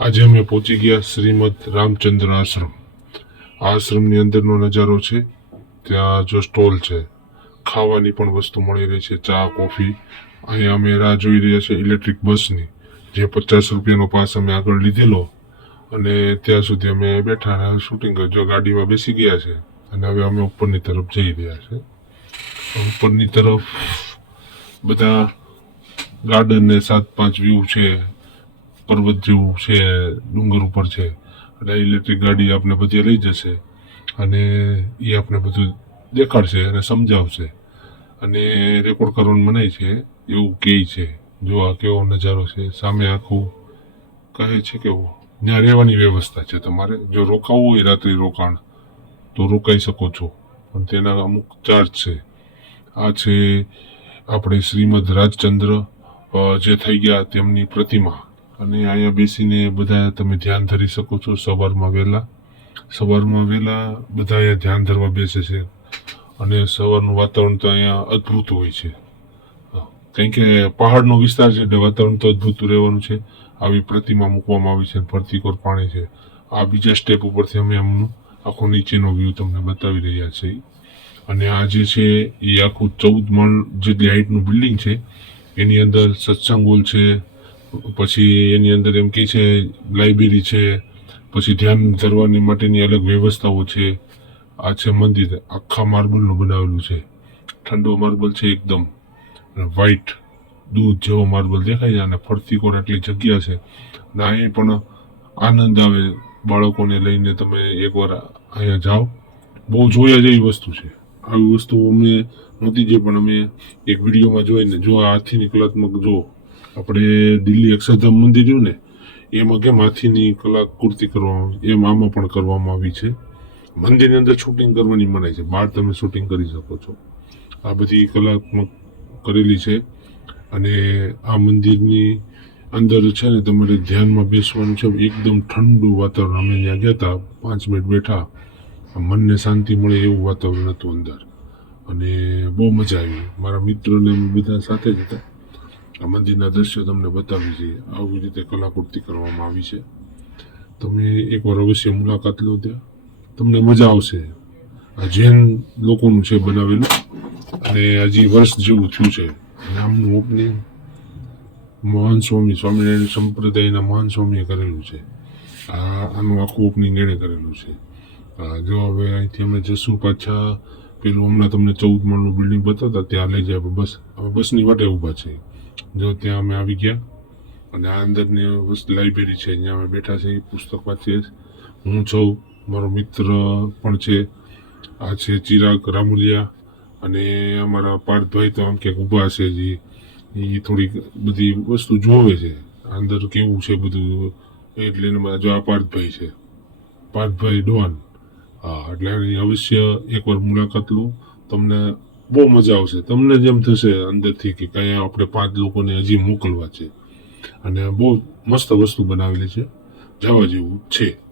આજે અમે પહોંચી ગયા શ્રીમદ રામચંદ્ર આશ્રમ. આ આશ્રમની અંદરનો નજારો છે, ત્યાં જો સ્ટોલ છે, ખાવાની પણ વસ્તુ મળી રહી છે, ચા, કોફી. અહીંયા અમે રાહ જોઈ રહ્યા છે ઇલેક્ટ્રિક બસની, જે પચાસ રૂપિયાનો પાસ અમે આગળ લીધેલો. અને ત્યાં સુધી અમે બેઠા શૂટિંગ જો ગાડીમાં બેસી ગયા છે, અને હવે અમે ઉપરની તરફ જઈ રહ્યા છે ઉપરની તરફ બધા ગાર્ડન ને સાત પાંચ વ્યૂ છે પર્વત જેવું છે, ડુંગર ઉપર છે. એટલે ઇલેક્ટ્રિક ગાડી આપણે બધી લઈ જશે. અને એ આપણે બધું દેખાડશે અને સમજાવશે. અને રેકોર્ડ કરવાનું મનાય છે, એવું કહે છે. જો આ કેવો નજારો છે, સામે આખું કહે છે કે ત્યાં રહેવાની વ્યવસ્થા છે તમારે. જો રોકાવું હોય રાત્રિ રોકાણ, તો રોકાઈ શકો છો. પણ તેના અમુક ચાર્જ છે. આ છે આપણે શ્રીમદ રાજચંદ્ર જે થઈ ગયા તેમની પ્રતિમા. અને અહીંયા બેસીને બધા તમે ધ્યાન ધરી શકો છો સવારમાં વહેલા. સવારમાં વહેલા બધા અહીંયા ધ્યાન ધરવા બેસે છે અને સવારનું વાતાવરણ તો અહીંયા અદ્ભુત હોય છે. કારણ કે પહાડનો વિસ્તાર છે એટલે વાતાવરણ તો અદ્ભુત રહેવાનું છે. આવી પ્રતિમા મૂકવામાં આવી છે ફરતી કોર પાણી છે. આ બીજા સ્ટેપ ઉપરથી અમે એમનું આખો નીચેનો વ્યૂ તમને બતાવી રહ્યા છીએ. અને આ જે છે એ આખું ચૌદ માળ જેટલી હાઈટનું બિલ્ડિંગ છે. એની અંદર સત્સંગ હોલ છે પછી એની અંદર એમ કે છે, લાઇબ્રેરી છે, પછી ધ્યાન ધરવાની માટેની અલગ વ્યવસ્થાઓ છે. આ છે મંદિર, આખા માર્બલનું બનાવેલું છે. ઠંડો માર્બલ છે એકદમ. વ્હાઈટ દૂધ જેવો માર્બલ દેખાય છે અને ફરતી કોર આટલી જગ્યા છે. અને અહીં પણ આનંદ આવે બાળકોને લઈને તમે એકવાર અહીંયા જાઓ. બહુ જોયા જેવી વસ્તુ છે. આવી વસ્તુ અમને નહોતી જે પણ અમે એક વિડીયોમાં જોઈને જો આ હાથીની કલાત્મક જો આપણે દિલ્હી અક્ષરધામ મંદિર રહ્યું ને, એમાં કેમ હાથીની કલાકૃતિ કરવામાં એમ આમાં પણ કરવામાં આવી છે. મંદિરની અંદર શૂટિંગ કરવાની મનાય છે. બહાર તમે શૂટિંગ કરી શકો છો. આ બધી કલાત્મક કરેલી છે. અને આ મંદિરની અંદર છે ને, તમારે ધ્યાનમાં બેસવાનું છે. એકદમ ઠંડુ વાતાવરણ. અમે ત્યાં ગયા હતા, પાંચ મિનિટ બેઠા. મનને શાંતિ મળે એવું વાતાવરણ હતું અંદર. અને બહુ મજા આવી. મારા મિત્રોને બધા સાથે જ હતા. આ મંદિરના દ્રશ્યો તમને બતાવી છે. આવી રીતે કલાકૃતિ કરવામાં આવી છે. તમે એકવાર અવશ્ય મુલાકાત લો ત્યાં. તમને મજા આવશે. આ જૈન લોકોનું છે બનાવેલું. અને હજી વર્ષ જેવું થયું છે, નામનું ઓપનિંગ મહાન સ્વામી, સ્વામિનારાયણ સંપ્રદાયના મહાન સ્વામીએ કરેલું છે. આ, આનું આખું ઓપનિંગ એણે કરેલું છે. જો હવે અહીંથી અમે જશું પાછા, પેલું હમણાં તમને ચૌદ માળનું બિલ્ડિંગ બતાવતા, ત્યાં લઈ જાય. બસ, હવે બસની વાટે ઊભા છે. જો ત્યાં અમે આવી ગયા. અને આ અંદરની વસ્તુ લાઇબ્રેરી છે, અહીંયા અમે બેઠા છીએ પુસ્તક વાંચીએ. હું છું, મારો મિત્ર પણ છે. આ છે ચિરાગ રામુલિયા અને અમારા પાર્થભાઈ તો આમ ક્યાંક ઊભા છે જે. એ થોડીક બધી વસ્તુ જોવે છે. અંદર કેવું છે બધું? એટલે મારા જો આ પાર્થભાઈ છે. પાર્થભાઈ ડોન હા, એટલે અવશ્ય એકવાર મુલાકાત લો તમને બહુ મજા આવશે. તમને જેમ થશે અંદરથી કે કઈ આપણે પાંચ લોકોને હજી મોકલવા છે. અને બહુ મસ્ત વસ્તુ બનાવેલી છે. જવા જેવું છે.